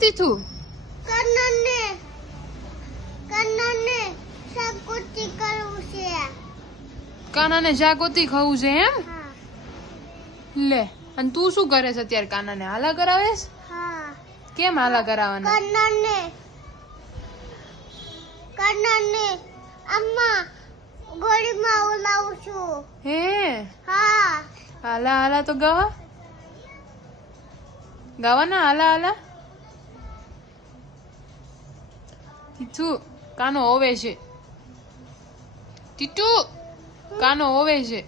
તીથું? કનને શાકુતી કરવું છે. કાનાને જાગોતી ખાવું છે એમ? હા લે, અને તું શું કરે છે અત્યારે? કાનાને હાલા કરાવેશ? હા કેમ હાલા કરાવવાના? કનને અમ્મા ગોળીમાં ઉલાવું છું. હે હા હાલા હાલા તો ગાવા ગાવાના હાલા હાલા. તીથુ કાનો હોવે છે. ટીટુ કાનો હોવે છે.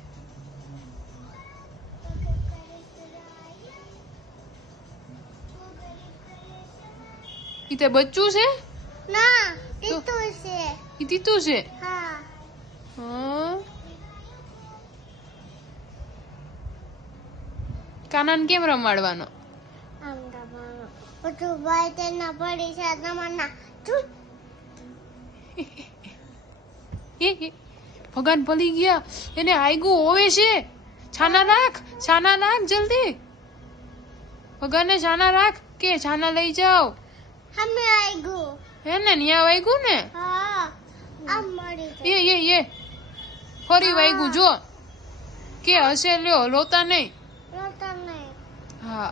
ઈ તે બચ્ચું છે? ના તીતું છે. ઈ તીતું છે? હા હં? કાનાને કેમ રમાડવાનો? આમ દબાણો બધું ભાઈ તેના પડી છે તમારના ભગવાન પડી ગયા. એને આયગું હોવે છે. છાના રાખ જલ્દી. ભગવાનને છાના રાખ કે છાના લઈ જાઓ. હમે આઈ ગયો. હે ને ન્યા વાગ્યું ને? હા આમ મળી એ ફરી વાગ્યું જો કે હશે લ્યો લોતા નહીં. રોતા નહીં. હા